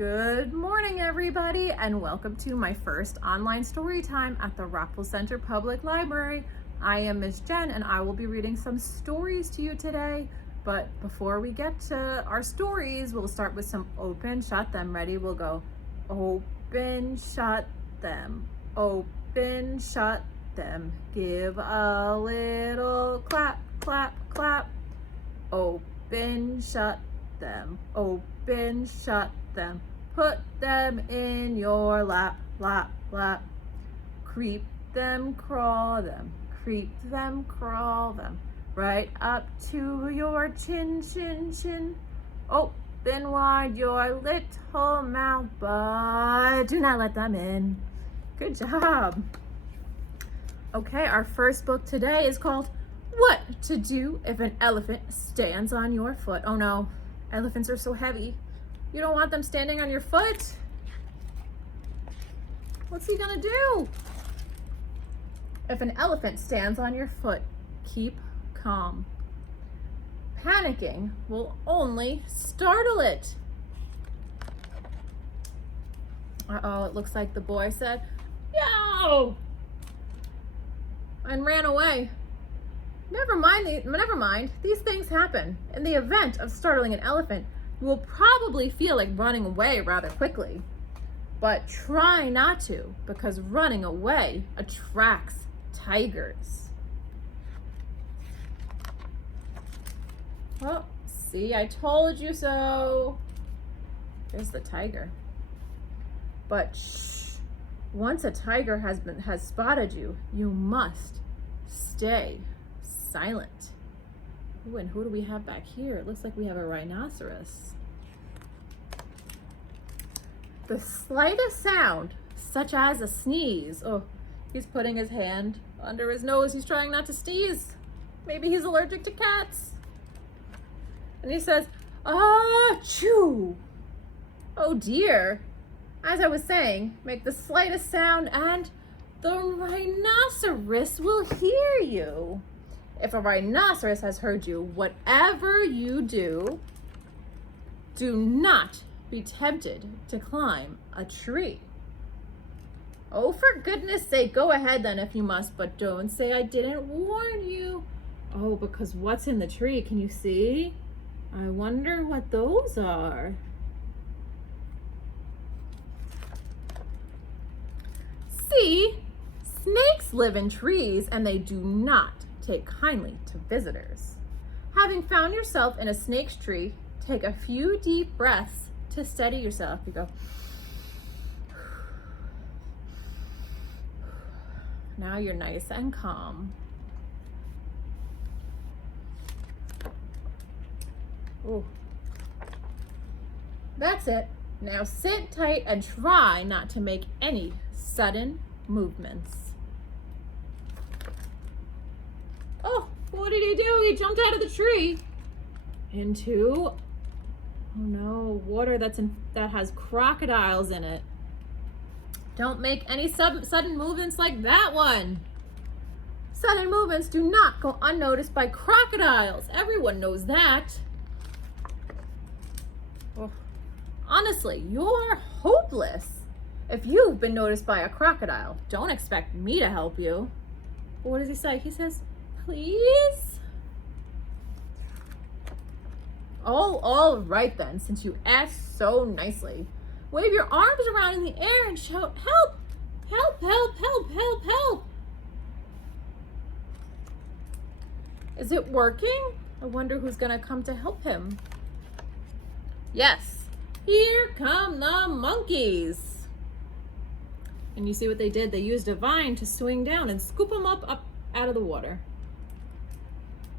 Good morning, everybody, and welcome to my first online story time at the Rockville Center Public Library. I am Miss Jen, and I will be reading some stories to you today. But before we get to our stories, we'll start with some open, shut them. Ready? We'll go open, shut them, open, shut them. Give a little clap, clap, clap. Open, shut them, open, shut them. Put them in your lap, lap, lap. Creep them, crawl them, creep them, crawl them. Right up to your chin, chin, chin. Open wide your little mouth, but do not let them in. Good job. Okay, our first book today is called What to Do If an Elephant Stands on Your Foot. Oh no, elephants are so heavy. You don't want them standing on your foot. What's he gonna do? If an elephant stands on your foot, keep calm. Panicking will only startle it. Uh-oh, it looks like the boy said, "Yo!" and ran away. Never mind, these things happen. In the event of startling an elephant, you will probably feel like running away rather quickly. But try not to, because running away attracts tigers. Well, see, I told you so. There's the tiger. But shh, once a tiger has spotted you, you must stay silent. Ooh, and who do we have back here? It looks like we have a rhinoceros. The slightest sound, such as a sneeze. Oh, he's putting his hand under his nose. He's trying not to sneeze. Maybe he's allergic to cats. And he says, "Achoo!" Oh dear. As I was saying, make the slightest sound and the rhinoceros will hear you. If a rhinoceros has heard you, whatever you do, do not be tempted to climb a tree. Oh, for goodness sake, go ahead then if you must, but don't say I didn't warn you. Oh, because what's in the tree? Can you see? I wonder what those are. See, snakes live in trees and they do not take kindly to visitors. Having found yourself in a snake's tree, take a few deep breaths to steady yourself. You go. Now you're nice and calm. Ooh. That's it. Now sit tight and try not to make any sudden movements. Oh, what did he do? He jumped out of the tree into, oh no, water that has crocodiles in it. Don't make any sudden movements like that one. Sudden movements do not go unnoticed by crocodiles. Everyone knows that. Oh. Honestly, you're hopeless. If you've been noticed by a crocodile, don't expect me to help you. What does he say? He says, "Please?" Oh, all right then, since you asked so nicely. Wave your arms around in the air and shout, "Help! Help, help, help, help, help!" Is it working? I wonder who's gonna come to help him. Yes, here come the monkeys. And you see what they did? They used a vine to swing down and scoop him up out of the water.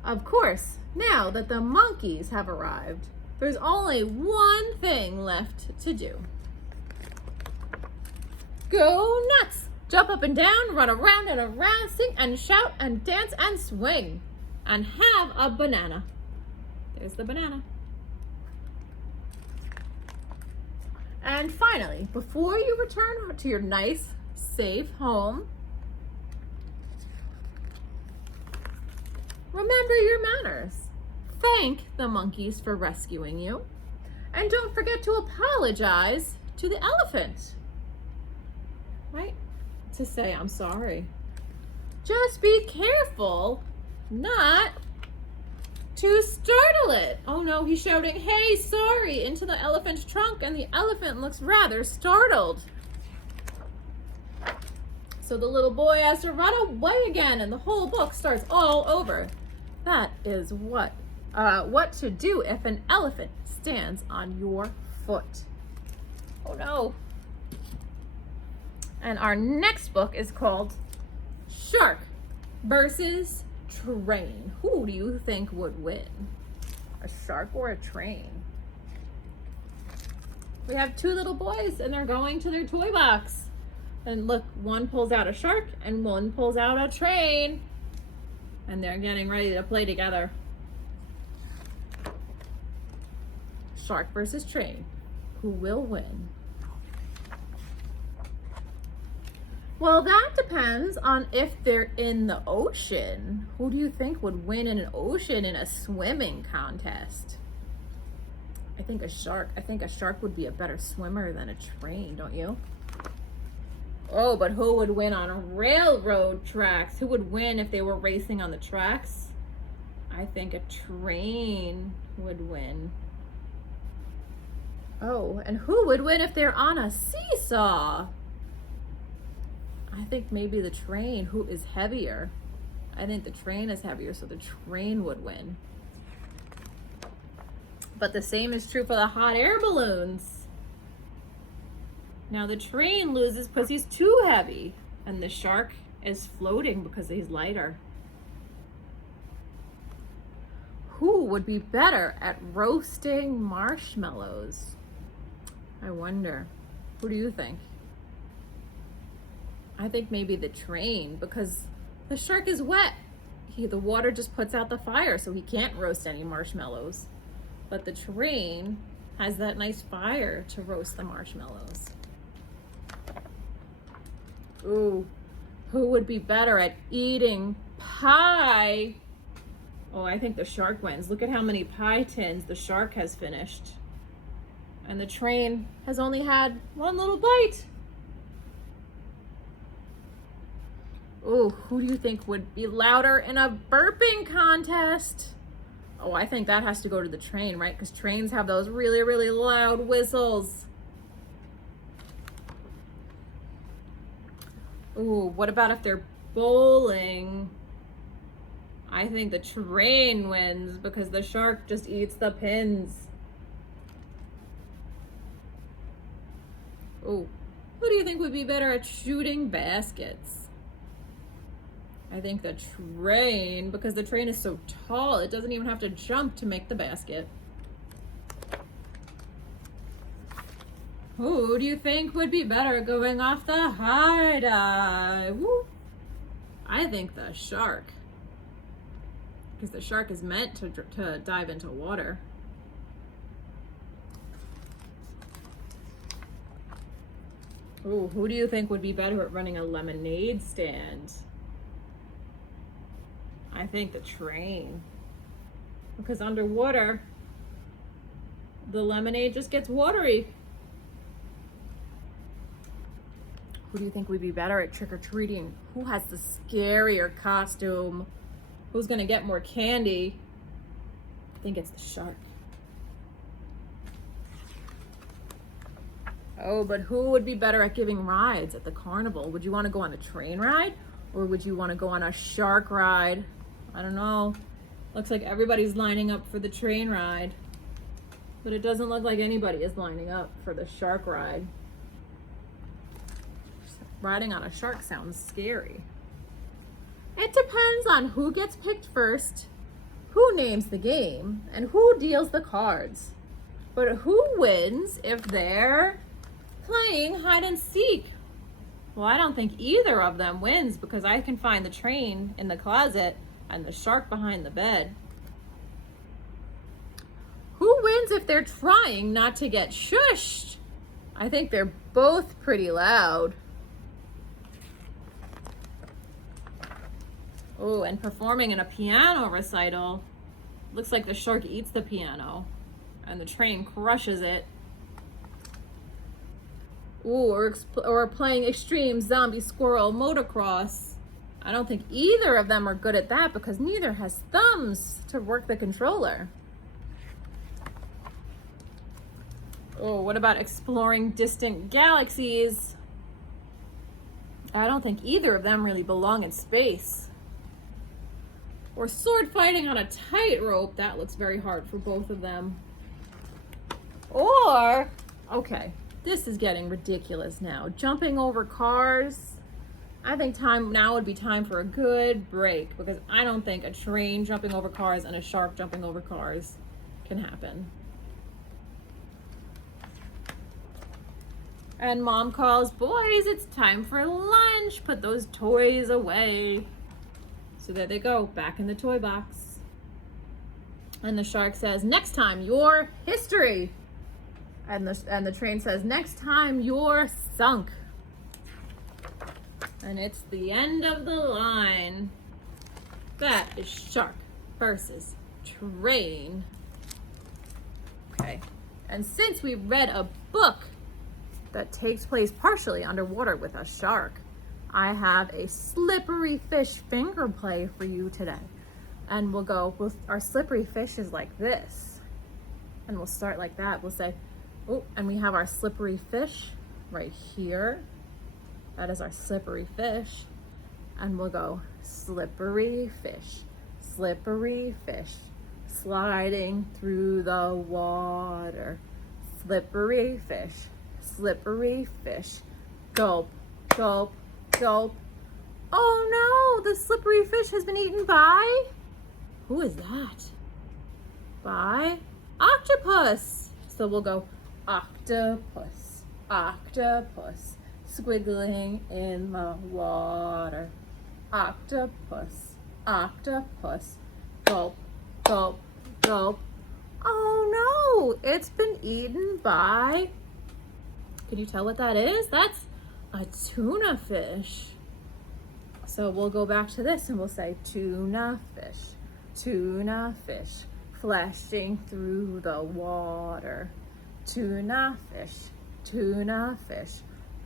Of course, now that the monkeys have arrived, there's only one thing left to do. Go nuts! Jump up and down, run around and around, sing and shout and dance and swing. And have a banana. There's the banana. And finally, before you return to your nice, safe home, remember your manners. Thank the monkeys for rescuing you And don't forget to apologize to the elephant. Right? To say, I'm sorry. Just be careful not to startle it. Oh no, he's shouting, hey, sorry, into the elephant's trunk, and the elephant looks rather startled. So the little boy has to run away again, and the whole book starts all over. That is what to do if an elephant stands on your foot. Oh no. And our next book is called Shark versus Train. Who do you think would win? A shark or a train? We have two little boys and they're going to their toy box. And look, one pulls out a shark and one pulls out a train. And they're getting ready to play together. Shark versus train. Who will win? Well, that depends on if they're in the ocean. Who do you think would win in an ocean in a swimming contest? I think a shark. I think a shark would be a better swimmer than a train, don't you? Oh, but who would win on railroad tracks? Who would win if they were racing on the tracks? I think a train would win. Oh, and who would win if they're on a seesaw? I think maybe the train. Who is heavier? I think the train is heavier, so the train would win. But the same is true for the hot air balloons. Now the train loses because he's too heavy, and the shark is floating because he's lighter. Who would be better at roasting marshmallows? I wonder. Who do you think? I think maybe the train, because the shark is wet. The water just puts out the fire, so he can't roast any marshmallows. But the train has that nice fire to roast the marshmallows. Ooh, who would be better at eating pie? Oh, I think the shark wins. Look at how many pie tins the shark has finished. And the train has only had one little bite. Ooh, who do you think would be louder in a burping contest? Oh, I think that has to go to the train, right? Because trains have those really, really loud whistles. Ooh, what about if they're bowling? I think the train wins because the shark just eats the pins. Ooh, who do you think would be better at shooting baskets? I think the train, because the train is so tall, it doesn't even have to jump to make the basket. Who do you think would be better at going off the high dive? Woo. I think the shark, because the shark is meant to dive into water. Ooh, who do you think would be better at running a lemonade stand? I think the train, because underwater, the lemonade just gets watery. Who do you think would be better at trick-or-treating? Who has the scarier costume? Who's gonna get more candy? I think it's the shark. Oh, but who would be better at giving rides at the carnival? Would you want to go on a train ride, or would you want to go on a shark ride? I don't know. Looks like everybody's lining up for the train ride, but it doesn't look like anybody is lining up for the shark ride. Riding on a shark sounds scary. It depends on who gets picked first, who names the game, and who deals the cards. But who wins if they're playing hide and seek? Well, I don't think either of them wins because I can find the train in the closet and the shark behind the bed. Who wins if they're trying not to get shushed? I think they're both pretty loud. Oh, and performing in a piano recital. Looks like the shark eats the piano. and the train crushes it. Ooh, or playing extreme zombie squirrel motocross. I don't think either of them are good at that because neither has thumbs to work the controller. Oh, what about exploring distant galaxies? I don't think either of them really belong in space. Or sword fighting on a tightrope. That looks very hard for both of them. Or, okay, this is getting ridiculous now. Jumping over cars. I think now would be time for a good break because I don't think a train jumping over cars and a shark jumping over cars can happen. And mom calls, boys, it's time for lunch. Put those toys away. So there they go, back in the toy box. And the shark says, next time, your history. And the train says, next time, you're sunk. And it's the end of the line. That is shark versus train. Okay, and since we read a book that takes place partially underwater with a shark, I have a slippery fish finger play for you today. And we'll go with our slippery fish is like this. And we'll start like that. We'll say, oh, and we have our slippery fish right here. That is our slippery fish. And we'll go slippery fish, sliding through the water. Slippery fish, gulp, gulp, gulp. Oh no, the slippery fish has been eaten by, who is that? By octopus. So we'll go octopus, octopus, squiggling in the water. Octopus, octopus, gulp, gulp, gulp. Oh no, it's been eaten by, can you tell what that is? That's a tuna fish. So we'll go back to this and we'll say tuna fish, flashing through the water. Tuna fish,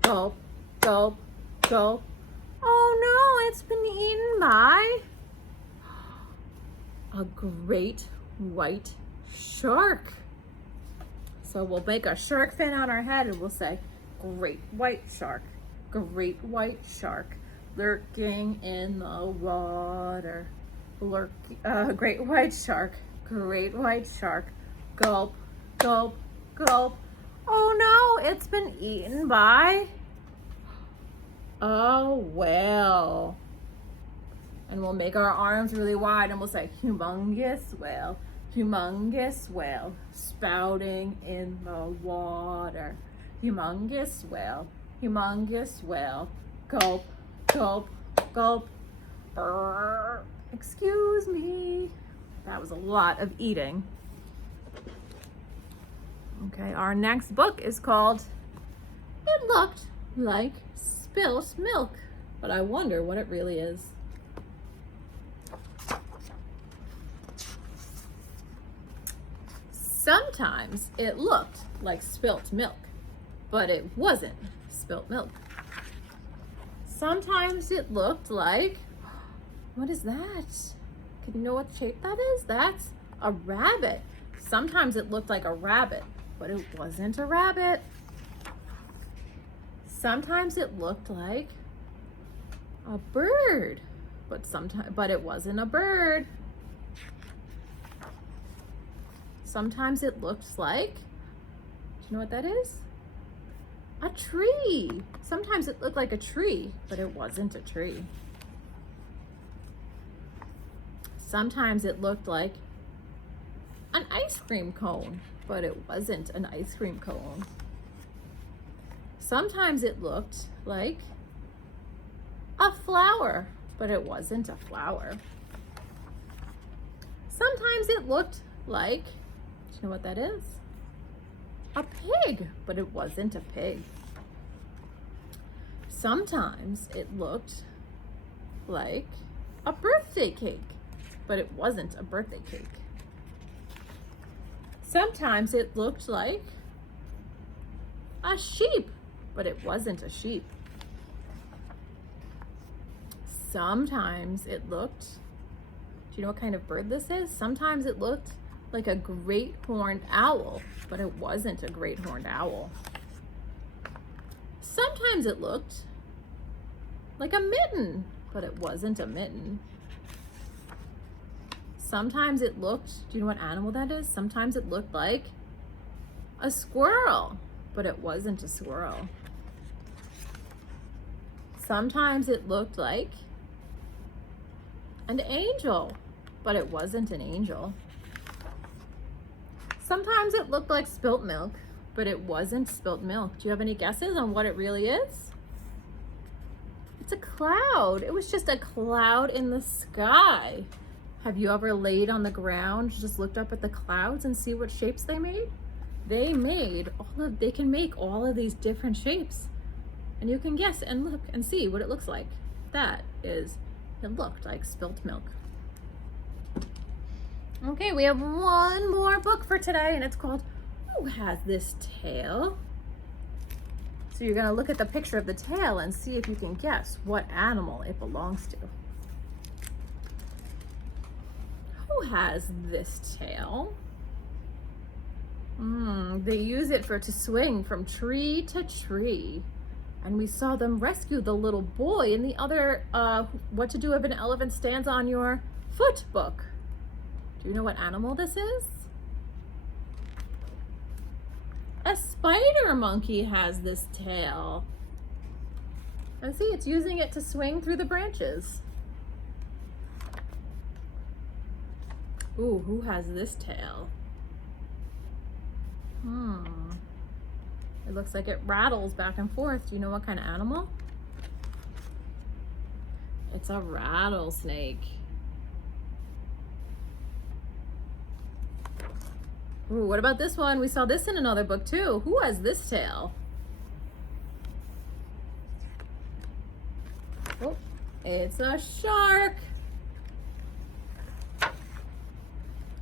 gulp, gulp, gulp. Oh no, it's been eaten by a great white shark. So we'll make a shark fin on our head and we'll say great white shark, lurking in the water. Great white shark, gulp, gulp, gulp. Oh no, it's been eaten by a whale. And we'll make our arms really wide and we'll say humongous whale, spouting in the water. Humongous whale, gulp, gulp, gulp. Brr. Excuse me. That was a lot of eating. Okay, our next book is called It Looked Like Spilt Milk, but I wonder what it really is. Sometimes it looked like spilt milk, but it wasn't spilt milk. Sometimes it looked like, what is that? Can you know what shape that is? That's a rabbit. Sometimes it looked like a rabbit, but it wasn't a rabbit. Sometimes it looked like a bird, but it wasn't a bird. Sometimes it looks like, do you know what that is? A tree. Sometimes it looked like a tree, but it wasn't a tree. Sometimes it looked like an ice cream cone, but it wasn't an ice cream cone. Sometimes it looked like a flower, but it wasn't a flower. Sometimes it looked like, do you know what that is? A pig, but it wasn't a pig. Sometimes it looked like a birthday cake, but it wasn't a birthday cake. Sometimes it looked like a sheep, but it wasn't a sheep. Sometimes it looked, do you know what kind of bird this is? Sometimes it looked like a great horned owl, but it wasn't a great horned owl. Sometimes it looked like a mitten, but it wasn't a mitten. Sometimes it looked, do you know what animal that is? Sometimes it looked like a squirrel, but it wasn't a squirrel. Sometimes it looked like an angel, but it wasn't an angel. Sometimes it looked like spilt milk, but it wasn't spilt milk. Do you have any guesses on what it really is? It's a cloud. It was just a cloud in the sky. Have you ever laid on the ground, just looked up at the clouds and see what shapes they made? They can make all of these different shapes. And you can guess and look and see what it looks like. It looked like spilt milk. Okay, we have one more book for today, and it's called Who Has This Tail? So you're gonna look at the picture of the tail and see if you can guess what animal it belongs to. Who has this tail? They use it to swing from tree to tree. And we saw them rescue the little boy in the other What to Do If an Elephant Stands on Your Foot book. Do you know what animal this is? A spider monkey has this tail. And see, it's using it to swing through the branches. Ooh, who has this tail? It looks like it rattles back and forth. Do you know what kind of animal? It's a rattlesnake. Ooh, what about this one? We saw this in another book too. Who has this tail? Oh, it's a shark.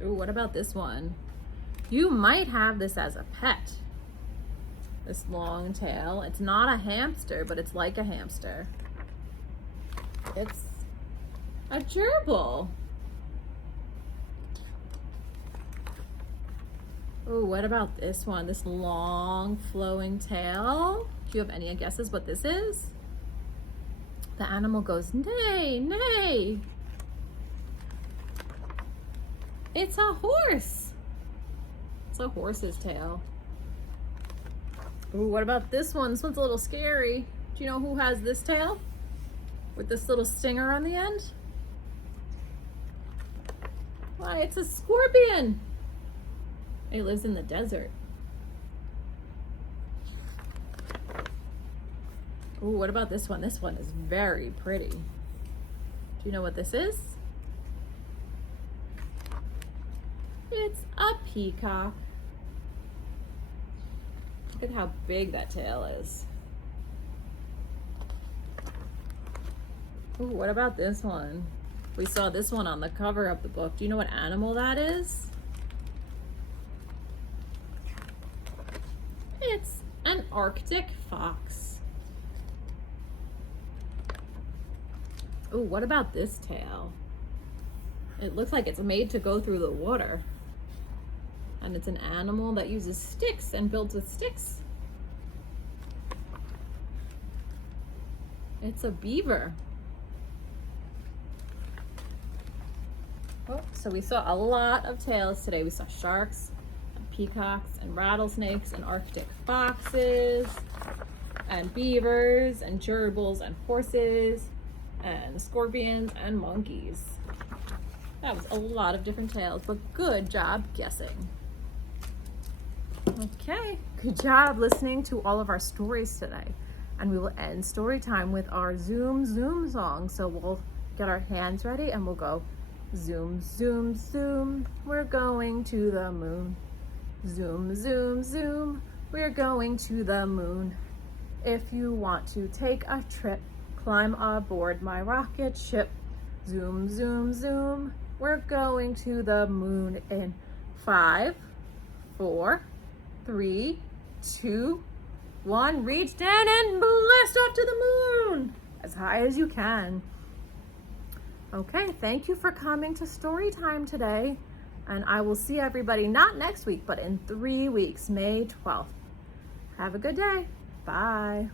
Ooh, what about this one? You might have this as a pet. This long tail. It's not a hamster, but it's like a hamster. It's a gerbil. Oh, what about this one? This long flowing tail. Do you have any guesses what this is? The animal goes, neigh, neigh. It's a horse. It's a horse's tail. Ooh, what about this one? This one's a little scary. Do you know who has this tail? With this little stinger on the end? Why, it's a scorpion. It lives in the desert. Ooh, what about this one? This one is very pretty. Do you know what this is? It's a peacock. Look at how big that tail is. Ooh, what about this one? We saw this one on the cover of the book. Do you know what animal that is? It's an Arctic fox. Ooh, what about this tail? It looks like it's made to go through the water. And it's an animal that uses sticks and builds with sticks. It's a beaver. Oh, so we saw a lot of tails today. We saw sharks, and peacocks, and rattlesnakes, and Arctic foxes, and beavers, and gerbils, and horses, and scorpions, and monkeys. That was a lot of different tails, but good job guessing. Okay, good job listening to all of our stories today. And we will end story time with our Zoom Zoom song. So we'll get our hands ready and we'll go zoom, zoom, zoom. We're going to the moon. Zoom, zoom, zoom. We're going to the moon. If you want to take a trip, climb aboard my rocket ship. Zoom, zoom, zoom. We're going to the moon in 5, 4, 3, 2, 1. Reach down and blast off to the moon as high as you can. Okay, thank you for coming to story time today. And I will see everybody not next week, but in 3 weeks, May 12th. Have a good day. Bye.